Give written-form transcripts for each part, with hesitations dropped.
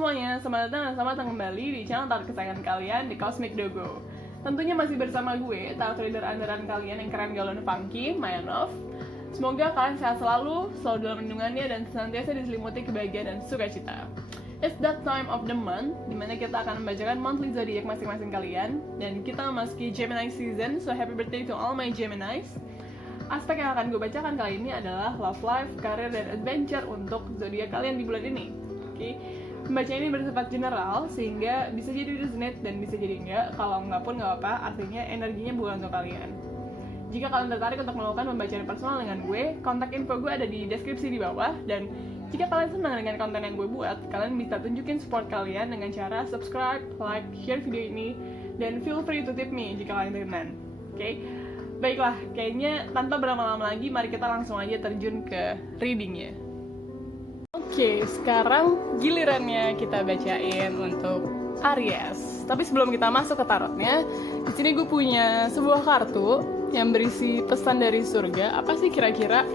semuanya, selamat datang dan selamat datang kembali di channel tarot kesayangan kalian di Cosmic Dogo. Tentunya masih bersama gue, tarot reader andalan kalian yang keren, galau, dan funky, Mayanov. Semoga kalian sehat selalu dalam lindungannya, dan senantiasa diselimuti kebahagiaan dan sukacita. It's that time of the month, dimana kita akan membacakan monthly zodiac masing-masing kalian. Dan kita memasuki Gemini season, so happy birthday to all my Geminis. Aspek yang akan gue bacakan kali ini adalah love life, karir, dan adventure untuk zodiak kalian di bulan ini. Oke, pembacaan ini bersifat general sehingga bisa jadi resonate dan bisa jadi enggak. Kalau enggak pun enggak apa, artinya energinya bukan untuk kalian. Jika kalian tertarik untuk melakukan pembacaan personal dengan gue, kontak info gue ada di deskripsi di bawah. Dan jika kalian senang dengan konten yang gue buat, kalian bisa tunjukin support kalian dengan cara subscribe, like, share video ini, dan feel free to tip me jika kalian berkenan. Oke? Baiklah, kayaknya tanpa berlama-lama lagi, mari kita langsung aja terjun ke readingnya. Oke, sekarang gilirannya kita bacain untuk Aries. Tapi sebelum kita masuk ke tarotnya, di sini gue punya sebuah kartu yang berisi pesan dari surga. Apa sih kira-kira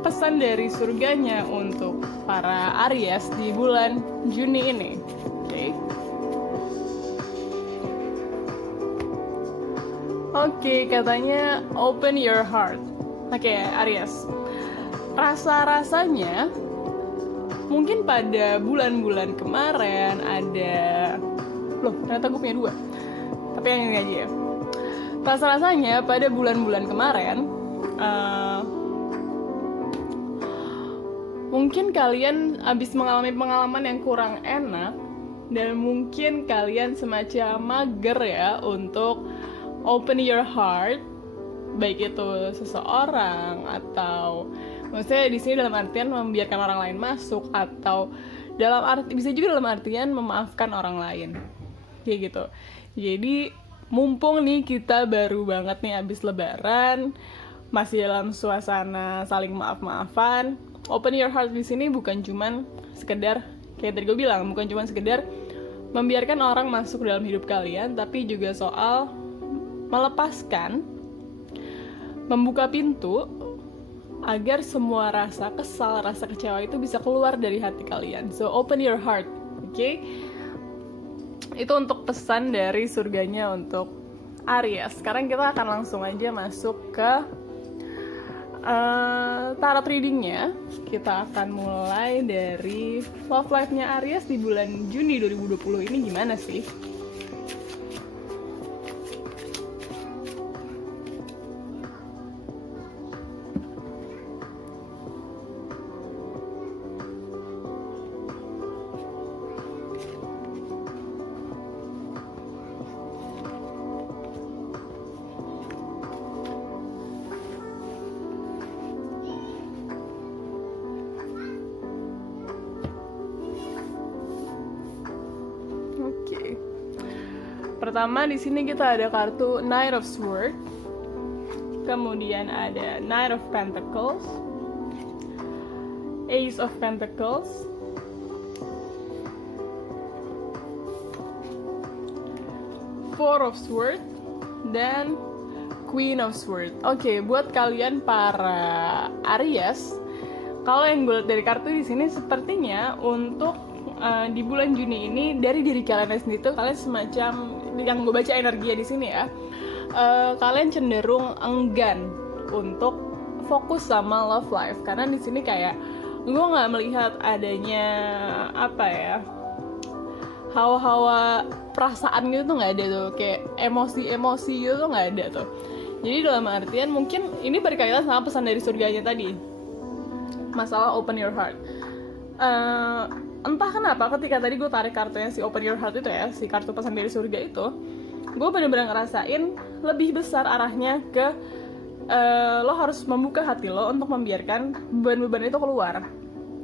pesan dari surganya untuk para Aries di bulan Juni ini? Oke, katanya open your heart. Oke, Aries. Rasa-rasanya mungkin pada bulan-bulan kemarin ada... Loh, ternyata gue punya dua. Tapi yang ini aja ya. Rasa-rasanya pada bulan-bulan kemarin mungkin kalian habis mengalami pengalaman yang kurang enak. Dan mungkin kalian semacam mager ya untuk open your heart. Baik itu seseorang atau... Maksudnya di sini dalam artian membiarkan orang lain masuk, atau bisa juga dalam artian memaafkan orang lain, kayak gitu. Jadi mumpung nih kita baru banget nih abis lebaran, masih dalam suasana saling maaf-maafan, open your heart di sini bukan cuman sekedar kayak tadi gue bilang, bukan cuman sekedar membiarkan orang masuk dalam hidup kalian, tapi juga soal melepaskan, membuka pintu agar semua rasa kesal, rasa kecewa itu bisa keluar dari hati kalian. So open your heart, oke? Itu untuk pesan dari surganya untuk Aries. Sekarang kita akan langsung aja masuk ke tarot readingnya. Kita akan mulai dari love life-nya Aries di bulan Juni 2020 ini gimana sih? Pertama di sini kita ada kartu Knight of Swords, kemudian ada Knight of Pentacles, Ace of Pentacles, Four of Swords, dan Queen of Swords. Oke, buat kalian para Aries, kalau yang gue lihat dari kartu di sini sepertinya untuk di bulan Juni ini dari diri kalian sendiri tuh kalian semacam, yang gue baca energinya di sini ya, kalian cenderung enggan untuk fokus sama love life, karena di sini kayak gue nggak melihat adanya apa ya, hawa-hawa perasaan gitu tuh nggak ada tuh, kayak emosi-emosi gitu tuh nggak ada tuh. Jadi dalam artian mungkin ini berkaitan sama pesan dari surganya tadi, masalah open your heart. Entah kenapa ketika tadi gue tarik kartunya si open your heart itu ya, si kartu pesan dari surga itu, gue bener-bener ngerasain lebih besar arahnya ke lo harus membuka hati lo untuk membiarkan beban-beban itu keluar.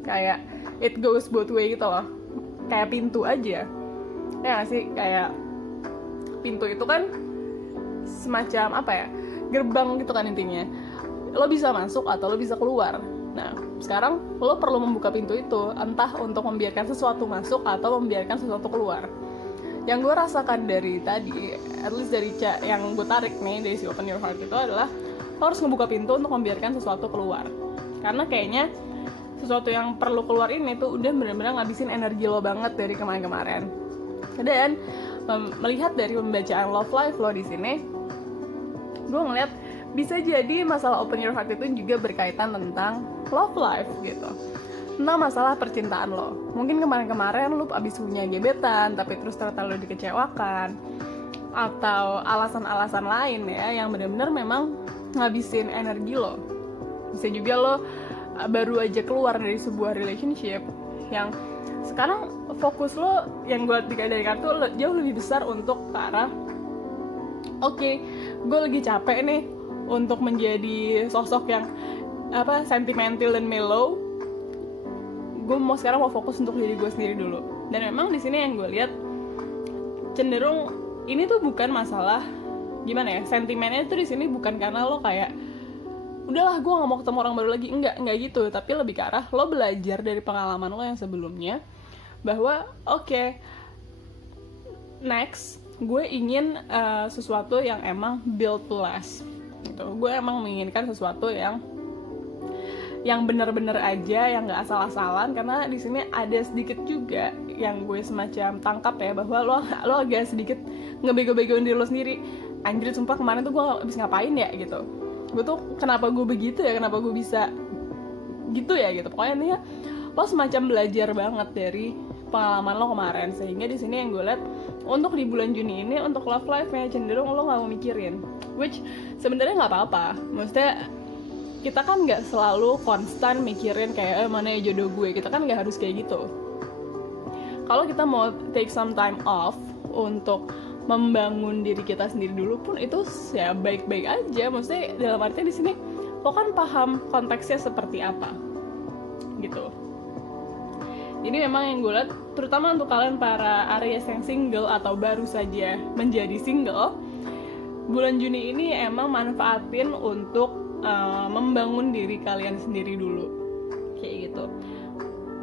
Kayak it goes both way gitu loh, kayak pintu aja ya gak sih, kayak pintu itu kan semacam apa ya, gerbang gitu kan intinya, lo bisa masuk atau lo bisa keluar. Nah, sekarang lo perlu membuka pintu itu, entah untuk membiarkan sesuatu masuk atau membiarkan sesuatu keluar. Yang gue rasakan dari tadi, at least dari yang gue tarik nih dari si open your heart itu adalah lo harus ngebuka pintu untuk membiarkan sesuatu keluar. Karena kayaknya sesuatu yang perlu keluar ini tuh udah benar-benar ngabisin energi lo banget dari kemarin-kemarin. Dan melihat dari pembacaan Love Life lo di sini, gue ngeliat bisa jadi masalah open your heart itu juga berkaitan tentang love life gitu. Nah, masalah percintaan lo. Mungkin kemarin-kemarin lo abis punya gebetan, tapi terus ternyata lo dikecewakan, atau alasan-alasan lain ya yang benar-benar memang ngabisin energi lo. Bisa juga lo baru aja keluar dari sebuah relationship yang sekarang fokus lo yang gue lihat dari kartu jauh lebih besar untuk ke arah oke, gue lagi capek nih untuk menjadi sosok yang sentimental dan mellow. Gue sekarang mau fokus untuk diri gue sendiri dulu. Dan memang di sini yang gue lihat cenderung ini tuh bukan masalah gimana ya, sentimennya tuh di sini bukan karena lo kayak udahlah gue nggak mau ketemu orang baru lagi, enggak gitu, tapi lebih ke arah lo belajar dari pengalaman lo yang sebelumnya bahwa oke, next gue ingin sesuatu yang emang build to last gitu. Gue emang menginginkan sesuatu yang benar-benar aja, yang nggak asal-asalan, karena di sini ada sedikit juga yang gue semacam tangkap ya bahwa lo agak sedikit ngebego-begoin diri lo sendiri. Anjir, sumpah kemarin tuh gue abis ngapain ya gitu, gue tuh kenapa gue begitu ya, kenapa gue bisa gitu ya gitu. Pokoknya nih ya, lo semacam belajar banget dari pengalaman lo kemarin, sehingga di sini yang gue lihat untuk di bulan Juni ini untuk love life-nya cenderung lo nggak mau mikirin, which sebenarnya nggak apa-apa. Maksudnya kita kan nggak selalu konstan mikirin kayak mana ya jodoh gue, kita kan nggak harus kayak gitu. Kalau kita mau take some time off untuk membangun diri kita sendiri dulu pun itu ya baik-baik aja. Maksudnya dalam artinya di sini lo kan paham konteksnya seperti apa gitu. Jadi memang yang gue lihat, terutama untuk kalian para Aries yang single atau baru saja menjadi single, bulan Juni ini emang manfaatin untuk membangun diri kalian sendiri dulu, kayak gitu.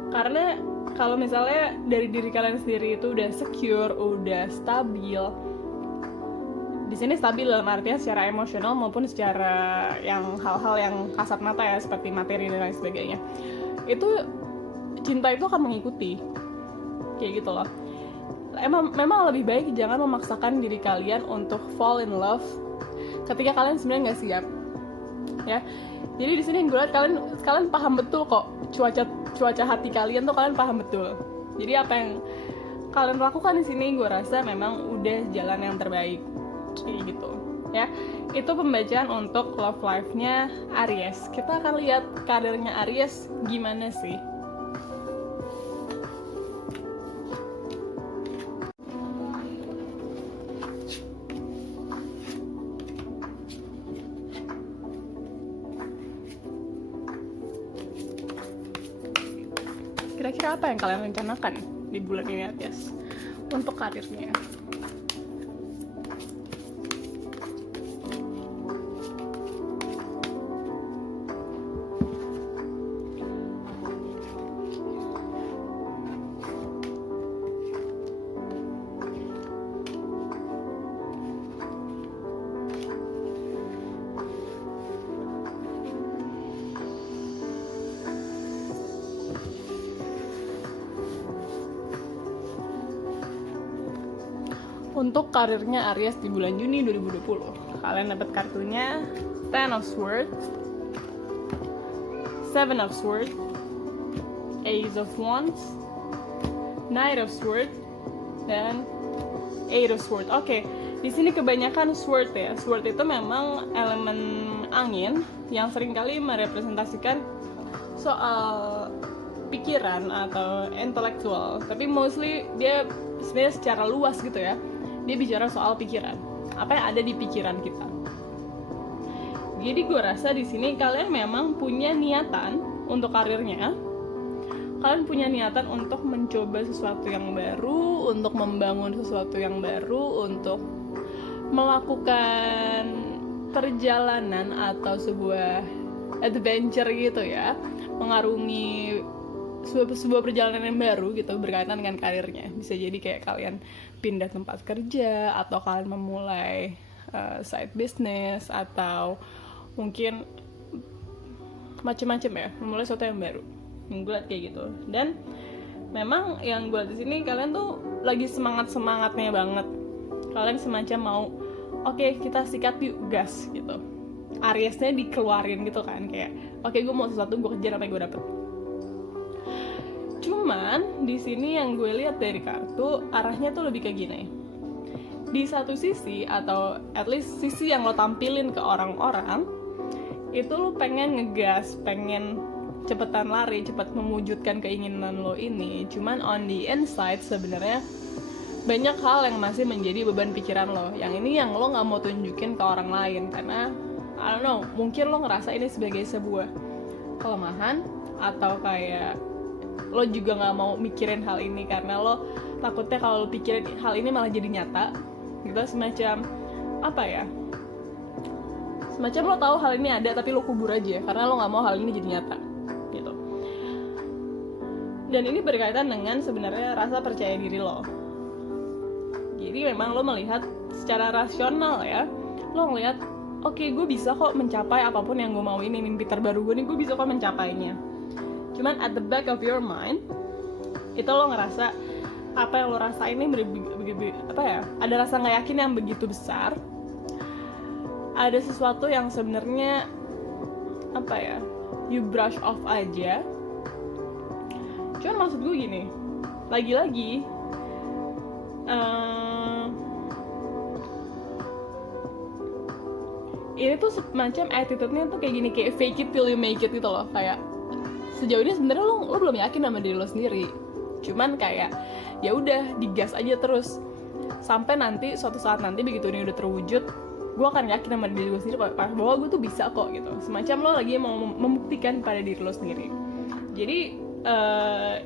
Karena kalau misalnya dari diri kalian sendiri itu udah secure, udah stabil, di sini stabil dalam artinya secara emosional maupun secara yang hal-hal yang kasat mata ya, seperti materi dan lain sebagainya, itu cinta itu akan mengikuti, kayak gitu loh. Memang lebih baik jangan memaksakan diri kalian untuk fall in love ketika kalian sebenarnya nggak siap, ya. Jadi di sini yang gue lihat kalian paham betul kok cuaca hati kalian tuh, kalian paham betul. Jadi apa yang kalian lakukan di sini gue rasa memang udah jalan yang terbaik, kayak gitu, ya. Itu pembacaan untuk love life-nya Aries. Kita akan lihat karirnya Aries gimana sih. Kira-kira apa yang kalian rencanakan di bulan ini, Aries, untuk karirnya? Untuk karirnya Aries di bulan Juni 2020, kalian dapat kartunya Ten of Swords, Seven of Swords, Ace of Wands, Knight of Swords, dan Eight of Swords. Oke, di sini kebanyakan sword ya. Sword itu memang elemen angin yang seringkali merepresentasikan soal pikiran atau intelektual, tapi mostly dia sebenarnya secara luas gitu ya. Dia bicara soal pikiran, apa yang ada di pikiran kita. Jadi gue rasa di sini kalian memang punya niatan untuk karirnya. Kalian punya niatan untuk mencoba sesuatu yang baru, untuk membangun sesuatu yang baru, untuk melakukan perjalanan atau sebuah adventure gitu ya, mengarungi sebuah perjalanan yang baru gitu berkaitan dengan karirnya. Bisa jadi kayak kalian pindah tempat kerja, atau kalian memulai side business, atau mungkin macam-macam ya, memulai sesuatu yang baru. yang gue liat kayak gitu. Dan memang yang gue liat di sini kalian tuh lagi semangatnya banget. Kalian semacam mau oke, kita sikat yuk, gas gitu. Ariesnya dikeluarin gitu kan, kayak oke, gue mau sesuatu, gue kejar sampai gue dapet. Cuman di sini yang gue lihat dari kartu arahnya tuh lebih kayak gini. Di satu sisi, atau at least sisi yang lo tampilin ke orang-orang, itu lo pengen ngegas, pengen cepetan lari, cepet mewujudkan keinginan lo ini. Cuman on the inside sebenarnya banyak hal yang masih menjadi beban pikiran lo. Yang ini yang lo nggak mau tunjukin ke orang lain karena I don't know, mungkin lo ngerasa ini sebagai sebuah kelemahan, atau kayak lo juga nggak mau mikirin hal ini karena lo takutnya kalau lo pikirin hal ini malah jadi nyata gitu. Semacam apa ya, semacam lo tahu hal ini ada tapi lo kubur aja karena lo nggak mau hal ini jadi nyata gitu. Dan ini berkaitan dengan sebenarnya rasa percaya diri lo. Jadi memang lo melihat secara rasional ya, lo ngelihat oke, gue bisa kok mencapai apapun yang gue mau ini, mimpi terbaru gue nih gue bisa kok mencapainya. Cuman at the back of your mind itu lo ngerasa apa yang lo rasain ini apa ya, ada rasa nggak yakin yang begitu besar. Ada sesuatu yang sebenarnya apa ya, you brush off aja. Cuman maksud gue gini, lagi-lagi ini tuh semacam attitude-nya tuh kayak gini, kayak fake it till you make it gitu loh. Kayak sejauh ini sebenarnya lo belum yakin sama diri lo sendiri, cuman kayak ya udah digas aja terus sampai nanti suatu saat nanti begitu ini udah terwujud, gue akan yakin sama diri gue sendiri bahwa gue tuh bisa kok gitu. Semacam lo lagi mau membuktikan pada diri lo sendiri. Jadi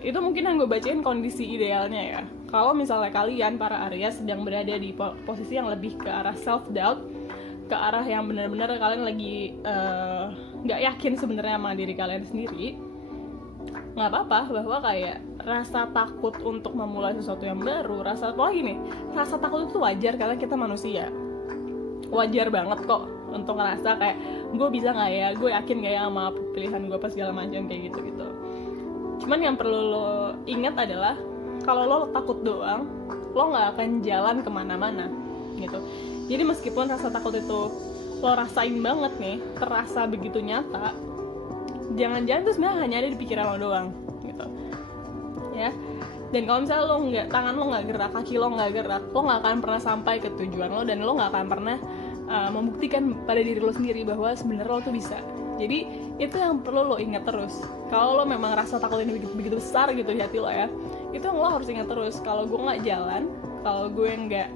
itu mungkin yang gue bacain kondisi idealnya ya. Kalau misalnya kalian para Aries sedang berada di posisi yang lebih ke arah self doubt, ke arah yang benar-benar kalian lagi nggak yakin sebenarnya sama diri kalian sendiri, nggak apa-apa bahwa kayak rasa takut untuk memulai sesuatu yang baru, rasa takut itu wajar karena kita manusia. Wajar banget kok untuk ngerasa kayak gue bisa nggak ya, gue yakin nggak ya sama pilihan gue pas segala macam kayak gitu. Cuman yang perlu lo ingat adalah kalau lo takut doang, lo nggak akan jalan kemana-mana gitu. Jadi meskipun rasa takut itu lo rasain banget nih, terasa begitu nyata, jangan-jangan itu sebenarnya hanya ada di pikiran lo doang gitu ya. Dan kalau misalnya lo nggak, tangan lo nggak gerak, kaki lo nggak gerak, lo nggak akan pernah sampai ke tujuan lo, dan lo nggak akan pernah membuktikan pada diri lo sendiri bahwa sebenarnya lo tuh bisa. Jadi itu yang perlu lo ingat terus. Kalau lo memang rasa takut ini begitu besar gitu di hati lo ya, itu yang lo harus ingat terus. Kalau gue nggak jalan, kalau gue nggak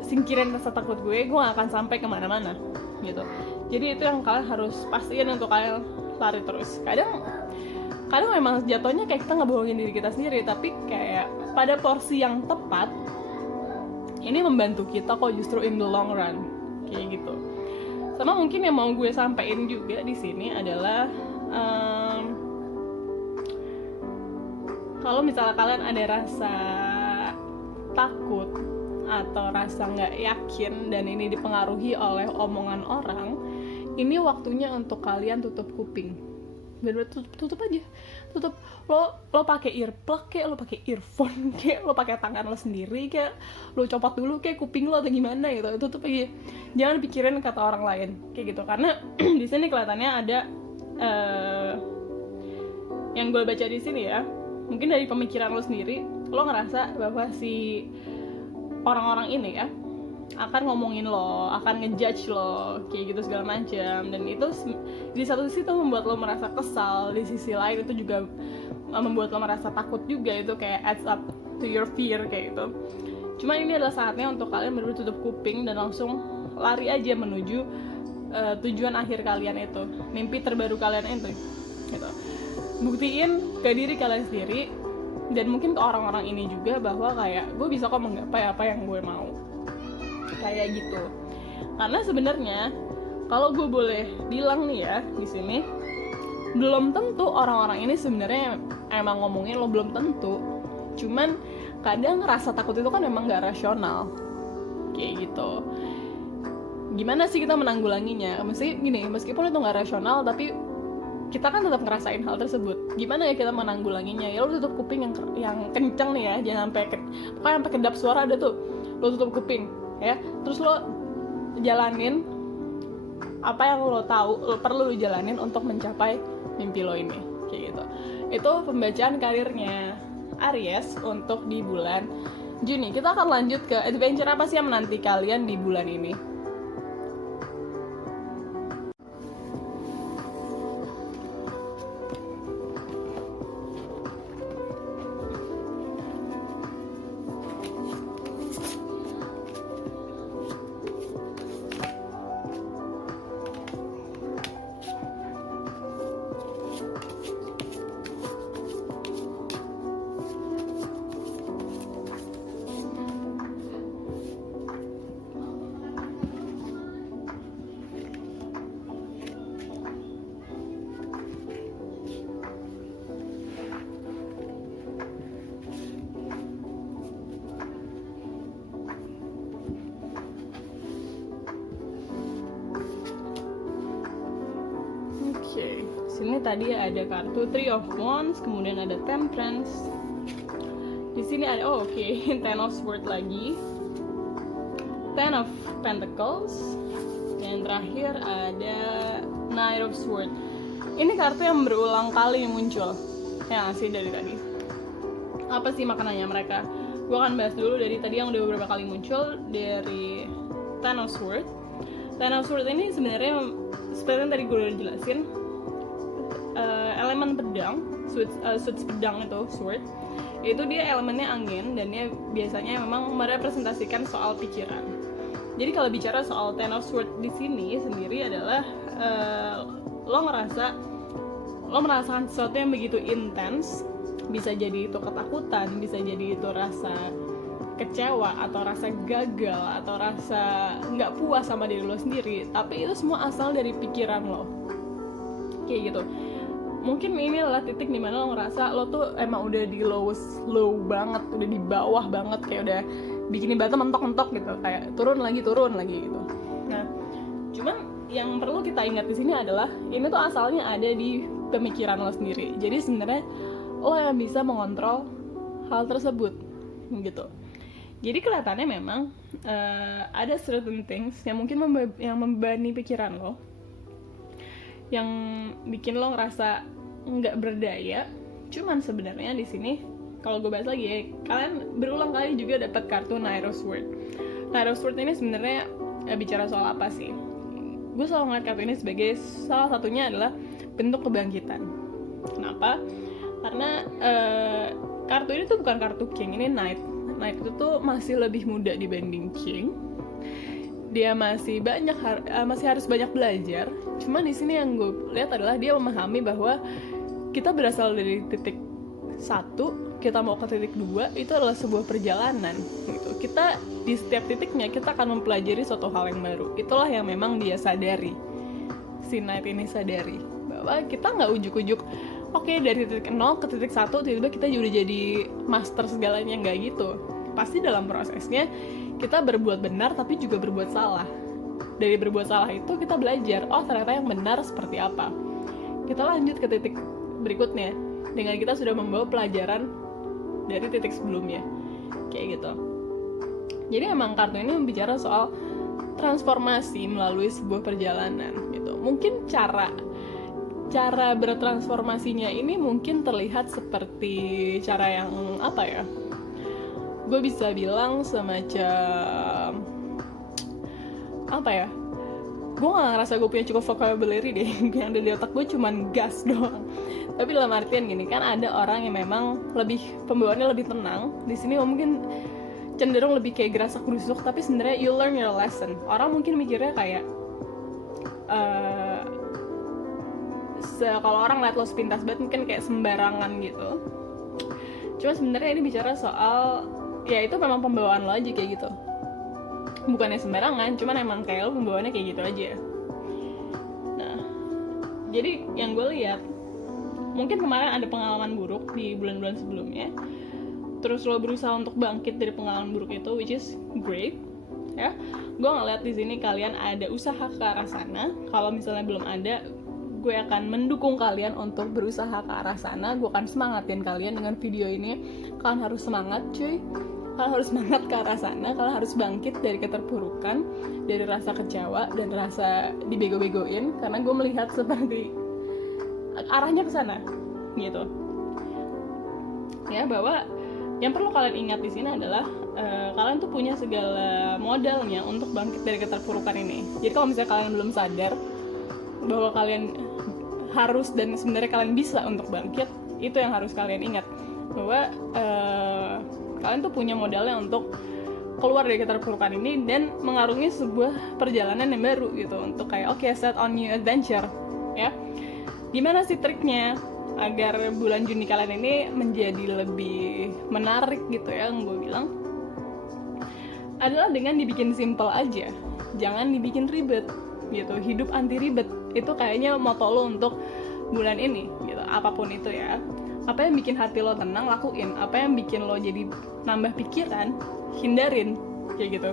singkirin rasa takut gue gak akan sampai kemana-mana gitu. Jadi itu yang kalian harus pastiin untuk kalian lari terus. Kadang memang jatuhnya kayak kita ngebohongin diri kita sendiri, tapi kayak pada porsi yang tepat ini membantu kita kok justru in the long run kayak gitu. Sama mungkin yang mau gue sampein juga di sini adalah kalau misalnya kalian ada rasa takut atau rasa nggak yakin dan ini dipengaruhi oleh omongan orang, ini waktunya untuk kalian tutup kuping. Bener-bener tutup aja, tutup. Lo pakai earplug kayak, lo pakai earphone kayak, lo pakai tangan lo sendiri kayak, lo copot dulu kayak kuping lo atau gimana gitu, tutup aja. Jangan pikirin kata orang lain kayak gitu, karena di sini kelihatannya ada yang gue baca di sini ya, mungkin dari pemikiran lo sendiri, lo ngerasa bahwa si orang-orang ini ya akan ngomongin lo, akan ngejudge lo kayak gitu segala macam, dan itu di satu sisi tuh membuat lo merasa kesal, di sisi lain itu juga membuat lo merasa takut juga, itu kayak adds up to your fear kayak gitu. Cuma ini adalah saatnya untuk kalian benar-benar tutup kuping dan langsung lari aja menuju tujuan akhir kalian itu, mimpi terbaru kalian itu gitu. Buktiin ke diri kalian sendiri dan mungkin ke orang-orang ini juga bahwa kayak gue bisa kok menggapai apa yang gue mau kayak gitu. Karena sebenarnya kalau gue boleh bilang nih ya di sini, belum tentu orang-orang ini sebenarnya emang ngomongin lo, belum tentu. Cuman kadang rasa takut itu kan emang nggak rasional kayak gitu. Gimana sih kita menanggulanginya? Mesti gini, meskipun itu nggak rasional, tapi kita kan tetap ngerasain hal tersebut. Gimana ya kita menanggulanginya? Ya lo tutup kuping yang kenceng nih ya, jangan pokoknya sampai kedap suara ada tuh. Lo tutup kuping ya, terus lo jalanin apa yang lo tahu lo perlu jalanin untuk mencapai mimpi lo ini, kayak gitu. Itu pembacaan karirnya Aries untuk di bulan Juni. Kita akan lanjut ke adventure apa sih yang menanti kalian di bulan ini. Oke, sini tadi ada kartu Three of Wands, kemudian ada Temperance. Di sini ada Ten of Swords lagi, Ten of Pentacles, dan terakhir ada Knight of Swords. Ini kartu yang berulang kali muncul, ya sih dari tadi. Apa sih maknanya mereka? Gue akan bahas dulu dari tadi yang udah beberapa kali muncul, dari Ten of Swords. Ten of Swords ini sebenarnya seperti yang tadi gue udah jelasin, elemen pedang, suits pedang itu, sword, itu dia elemennya angin, dan dia biasanya memang merepresentasikan soal pikiran. Jadi kalau bicara soal Ten of Swords di sini sendiri adalah lo merasakan sesuatu yang begitu intens, bisa jadi itu ketakutan, bisa jadi itu rasa kecewa atau rasa gagal atau rasa nggak puas sama diri lo sendiri, tapi itu semua asal dari pikiran lo, kayak gitu. Mungkin ini adalah titik dimana lo ngerasa lo tuh emang udah di low banget, udah di bawah banget, kayak udah bikinin batu mentok-mentok gitu, kayak turun lagi gitu. Nah, cuman yang perlu kita ingat di sini adalah ini tuh asalnya ada di pemikiran lo sendiri. Jadi sebenarnya lo yang bisa mengontrol hal tersebut, gitu. Jadi kelihatannya memang ada certain things yang mungkin yang membebani pikiran lo, yang bikin lo ngerasa nggak berdaya. Cuman sebenarnya di sini kalau gue bahas lagi ya, kalian berulang kali juga dapat kartu Knight of Swords. Knight of Swords ini sebenarnya bicara soal apa sih? Gue selalu ngeliat kartu ini sebagai salah satunya adalah bentuk kebangkitan. Kenapa? Karena kartu ini tuh bukan kartu King, ini Knight. Knight itu tuh masih lebih muda dibanding King. Dia masih harus banyak belajar. Cuman di sini yang gue lihat adalah dia memahami bahwa kita berasal dari titik 1, kita mau ke titik 2, itu adalah sebuah perjalanan gitu. Kita di setiap titiknya kita akan mempelajari suatu hal yang baru. Itulah yang memang dia sadari. Si Knight ini sadari bahwa kita nggak ujuk-ujuk dari titik 0 ke titik 1 tiba-tiba kita udah jadi master segalanya, nggak gitu. Pasti dalam prosesnya kita berbuat benar tapi juga berbuat salah. Dari berbuat salah itu kita belajar, ternyata yang benar seperti apa. Kita lanjut ke titik berikutnya dengan kita sudah membawa pelajaran dari titik sebelumnya, kayak gitu. Jadi emang kartu ini bicara soal transformasi melalui sebuah perjalanan gitu. Mungkin cara bertransformasinya ini mungkin terlihat seperti cara yang apa ya, gue bisa bilang semacam apa ya, gue gak ngerasa gue punya cukup vocabulary deh. Yang ada di otak gue cuman gas doang. Tapi dalam artian gini, kan ada orang yang memang pembawaannya lebih tenang. Di sini mungkin cenderung lebih kayak gerasak gerusuk, tapi sebenarnya you learn your lesson. Orang mungkin mikirnya kayak kalau orang liat lo sepintas banget mungkin kayak sembarangan gitu. Cuma sebenarnya ini bicara soal ya itu memang pembawaan lo aja kayak gitu. Bukannya sembarangan, cuman emang kayak lo pembawaannya kayak gitu aja. Nah, jadi yang gue lihat, mungkin kemarin ada pengalaman buruk di bulan-bulan sebelumnya, terus lo berusaha untuk bangkit dari pengalaman buruk itu, which is great, ya. Gue ngeliat di sini kalian ada usaha ke arah sana. Kalau misalnya belum ada, gue akan mendukung kalian untuk berusaha ke arah sana. Gue akan semangatin kalian dengan video ini. Kalian harus semangat cuy, kalian harus semangat ke arah sana. Kalian harus bangkit dari keterpurukan, dari rasa kecewa dan rasa dibego-begoin, karena gue melihat seperti arahnya ke sana gitu ya. Bahwa yang perlu kalian ingat di sini adalah kalian tuh punya segala modalnya untuk bangkit dari keterpurukan ini. Jadi kalau misalnya kalian belum sadar bahwa kalian harus dan sebenarnya kalian bisa untuk bangkit, itu yang harus kalian ingat, bahwa kalian tuh punya modalnya untuk keluar dari keterpurukan ini dan mengarungi sebuah perjalanan yang baru gitu, untuk kayak oke, set on new adventure ya. Gimana sih triknya agar bulan Juni kalian ini menjadi lebih menarik gitu ya, yang gue bilang adalah dengan dibikin simple aja, jangan dibikin ribet gitu. Hidup anti ribet itu kayaknya moto lo untuk bulan ini gitu. Apapun itu ya, apa yang bikin hati lo tenang lakuin, apa yang bikin lo jadi nambah pikiran hindarin kayak gitu,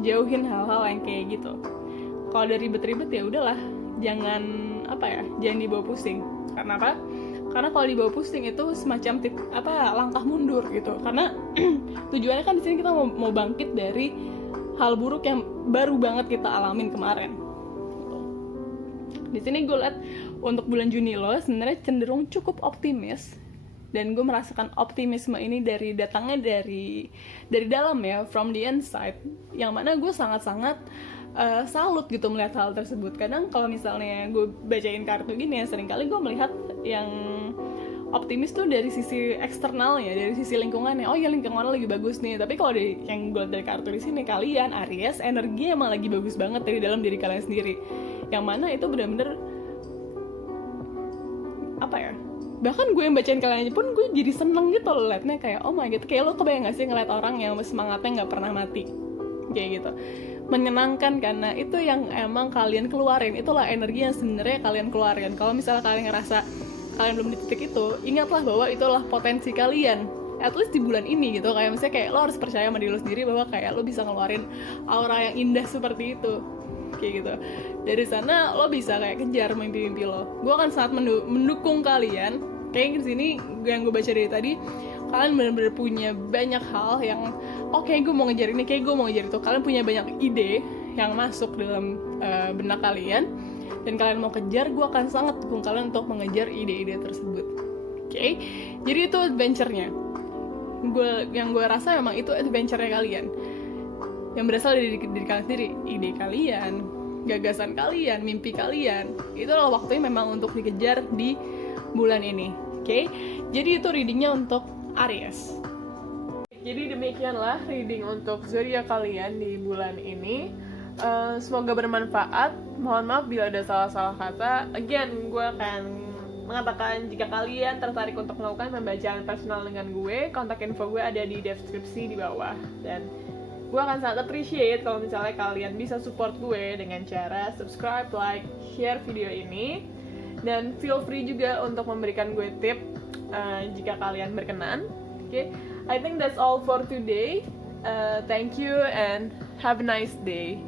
jauhin hal-hal yang kayak gitu. Kalau ada ribet-ribet ya udahlah, jangan dibawa pusing. Karena apa? Karena kalau dibawa pusing itu semacam langkah mundur gitu. Karena tujuannya kan di sini kita mau bangkit dari hal buruk yang baru banget kita alamin kemarin. Di sini gue lihat untuk bulan Juni lo sebenarnya cenderung cukup optimis, dan gue merasakan optimisme ini datangnya dari dalam ya, from the inside, yang mana gue sangat-sangat salut gitu melihat hal tersebut. Kadang kalau misalnya gue bacain kartu gini ya, seringkali gue melihat yang optimis tuh dari sisi eksternalnya, dari sisi lingkungannya. Oh ya, lingkungannya lagi bagus nih. Tapi kalau yang gue dari kartu di sini, kalian Aries, energi emang lagi bagus banget dari dalam diri kalian sendiri. Yang mana itu benar-benar bahkan gue yang bacain kalian aja pun gue jadi seneng gitu loh liatnya, kayak oh my god, kayak lo kebayang gak sih ngeliat orang yang semangatnya nggak pernah mati kayak gitu. Menyenangkan, karena itu yang emang kalian keluarin, itulah energi yang sebenarnya kalian keluarin. Kalau misalnya kalian ngerasa kalian belum di titik itu, ingatlah bahwa itulah potensi kalian, at least di bulan ini gitu. Kayak misalnya kayak lo harus percaya sama diri lo sendiri bahwa kayak lo bisa ngeluarin aura yang indah seperti itu kayak gitu. Dari sana lo bisa kayak kejar mimpi-mimpi lo. Gue akan sangat mendukung kalian. Kayak di sini yang gue baca dari tadi, kalian benar-benar punya banyak hal yang gue mau ngejar ini, kayak gue mau ngejar itu. Kalian punya banyak ide yang masuk dalam benak kalian dan kalian mau kejar. Gue akan sangat dukung kalian untuk mengejar ide-ide tersebut. Oke? Jadi itu adventure-nya. Yang gue rasa memang itu adventure-nya kalian, yang berasal dari diri kalian sendiri. Ide kalian, gagasan kalian, mimpi kalian, itulah waktunya memang untuk dikejar di bulan ini. Oke? Jadi itu readingnya untuk Aries. Jadi demikianlah reading untuk zodiak kalian di bulan ini. Semoga bermanfaat. Mohon maaf bila ada salah-salah kata. Again, gue akan mengatakan jika kalian tertarik untuk melakukan pembacaan personal dengan gue, kontak info gue ada di deskripsi di bawah. Dan gue akan sangat appreciate kalau misalnya kalian bisa support gue dengan cara subscribe, like, share video ini. Dan feel free juga untuk memberikan gue tip jika kalian berkenan. Okay? I think that's all for today. Thank you and have a nice day.